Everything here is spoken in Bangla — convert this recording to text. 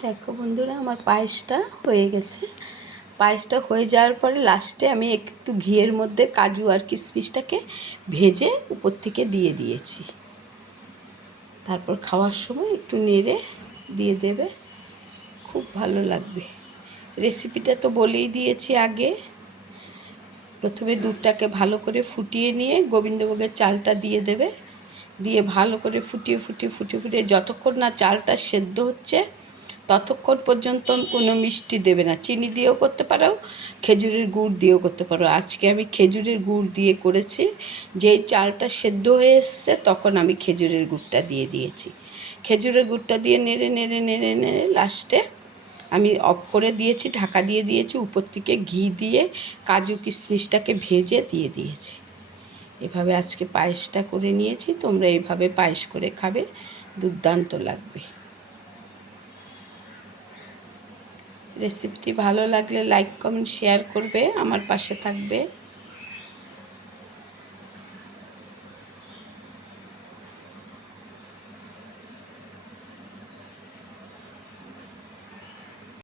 দেখো বন্ধুরা, আমার পায়েসটা হয়ে গেছে। পায়েসটা হয়ে যাওয়ার পরে লাস্টে আমি একটু ঘিয়ের মধ্যে কাজু আর কিশমিশটাকে ভেজে উপর থেকে দিয়ে দিয়েছি। তারপর খাওয়ার সময় একটু নেড়ে দিয়ে দেবে, খুব ভালো লাগবে। রেসিপিটা তো বলেই দিয়েছি আগে। প্রথমে দুধটাকে ভালো করে ফুটিয়ে নিয়ে গোবিন্দভোগের চালটা দিয়ে দেবে, দিয়ে ভালো করে ফুটিয়ে ফুটিয়ে ফুটিয়ে ফুটিয়ে যতক্ষণ না চালটা সেদ্ধ হচ্ছে ততক্ষণ পর্যন্ত কোনো মিষ্টি দেবে না। চিনি দিয়েও করতে পারো, খেজুরের গুড় দিয়েও করতে পারো। আজকে আমি খেজুরের গুড় দিয়ে করেছি। যেই চালটা সেদ্ধ হয়ে এসছে তখন আমি খেজুরের গুড়টা দিয়ে দিয়েছি। খেজুরের গুড়টা দিয়ে নেড়ে নেড়ে নেড়ে নেড়ে লাস্টে আমি অফ করে দিয়েছি, ঢাকা দিয়ে দিয়েছি। উপর থেকে ঘি দিয়ে কাজু কিশমিশটাকে ভেজে দিয়ে দিয়েছি। এভাবে আজকে পায়েসটা করে নিয়েছি। তোমরা এইভাবে পায়েস করে খাবে, দুর্দান্ত লাগবে। রেসিপিটি ভালো লাগলে লাইক কমেন্ট শেয়ার করবে, আমার পাশে থাকবে।